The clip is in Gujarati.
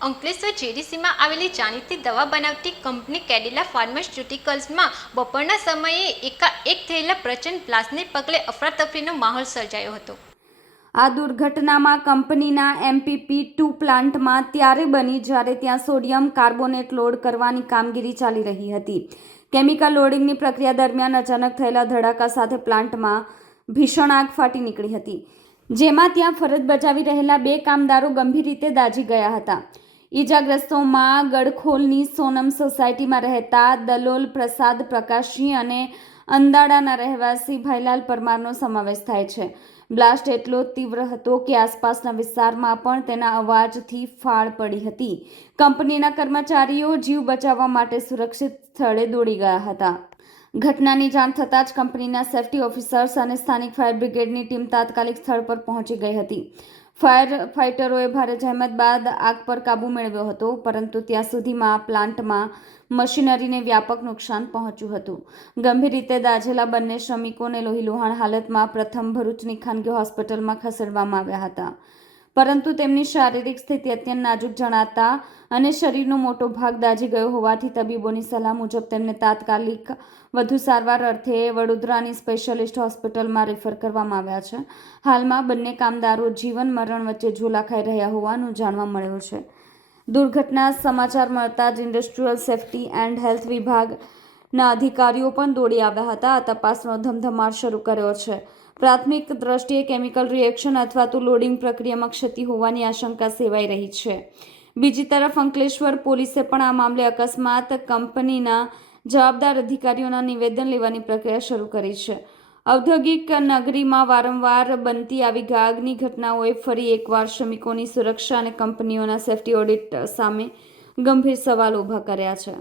અંકલેશ્વર જેડીસીમાં આવેલી જાણીતી દવા બનાવતી કંપની કેડિલા ફાર્માસ્યુટિકલ્સમાં બપોરના સમયે એકાએક થયેલા પ્રચંડ બ્લાસ્ટને પગલે અફરાતફરીનો માહોલ સર્જાયો હતો। આ દુર્ઘટનામાં કંપનીના MPP2 પ્લાન્ટમાં ત્યારે બની જ્યારે ત્યાં સોડિયમ કાર્બોનેટ લોડ કરવાની કામગીરી ચાલી રહી હતી। કેમિકલ લોડિંગની પ્રક્રિયા દરમિયાન અચાનક થયેલા ધડાકા સાથે પ્લાન્ટમાં ભીષણ આગ ફાટી નીકળી હતી, જેમાં ત્યાં ફરજ બજાવી રહેલા 2 કામદારો ગંભીર રીતે દાઝી ગયા હતા। ઈજાગ્રસ્તોમાં ગડખોલની સોનમ સોસાયટીમાં રહેતા દલોલ પ્રસાદ પ્રકાશજી અને અંદાડાના રહેવાસી ભાઈલાલ પરમારનો સમાવેશ થાય છે। બ્લાસ્ટ એટલો તીવ્ર હતો કે આસપાસના વિસ્તારમાં પણ તેના અવાજથી ફાળ પડી હતી। કંપનીના કર્મચારીઓ જીવ બચાવવા માટે સુરક્ષિત સ્થળે દોડી ગયા હતા। ઘટનાની જાણ થતાં જ કંપનીના સેફ્ટી ઓફિસર્સ અને સ્થાનિક ફાયર બ્રિગેડની ટીમ તાત્કાલિક સ્થળ પર પહોંચી ગઈ હતી। ફાયર ફાઇટરોએ ભારે જહેમત બાદ આગ પર કાબૂ મેળવ્યો હતો, પરંતુ ત્યાં સુધીમાં પ્લાન્ટમાં મશીનરીને વ્યાપક નુકસાન પહોંચ્યું હતું। ગંભીર રીતે દાઝેલા બંને શ્રમિકોને લોહીલુહાણ હાલતમાં પ્રથમ ભરૂચની ખાનગી હોસ્પિટલમાં ખસેડવામાં આવ્યા હતા, પરંતુ તેમની શારીરિક સ્થિતિ અત્યંત નાજુક જણાતા અને શરીરનો મોટો ભાગ દાઝી ગયો હોવાથી તબીબોની સલાહ મુજબ તેમને તાત્કાલિક વધુ સારવાર અર્થે વડોદરાની સ્પેશિયાલિસ્ટ હોસ્પિટલમાં રેફર કરવામાં આવ્યા છે। હાલમાં બંને કામદારો જીવન મરણ વચ્ચે ઝોલા ખાઈ રહ્યા હોવાનું જાણવા મળ્યું છે। દુર્ઘટના સમાચાર મળતા જ ઇન્ડસ્ટ્રીયલ સેફ્ટી એન્ડ હેલ્થ વિભાગના અધિકારીઓ પણ દોડી આવ્યા હતા। આ તપાસનો ધમધમાટ શરૂ કર્યો છે। પ્રાથમિક દ્રષ્ટિએ કેમિકલ રિએક્શન અથવા તો લોડિંગ પ્રક્રિયામાં ક્ષતિ હોવાની આશંકા સેવાઈ રહી છે। બીજી તરફ અંકલેશ્વર પોલીસે પણ આ મામલે અકસ્માત કંપનીના જવાબદાર અધિકારીઓના નિવેદન લેવાની પ્રક્રિયા શરૂ કરી છે। ઔદ્યોગિક નગરીમાં વારંવાર બનતી આવી આગની ઘટનાઓએ ફરી એકવાર શ્રમિકોની સુરક્ષા અને કંપનીઓના સેફ્ટી ઓડિટ સામે ગંભીર સવાલ ઊભા કર્યા છે।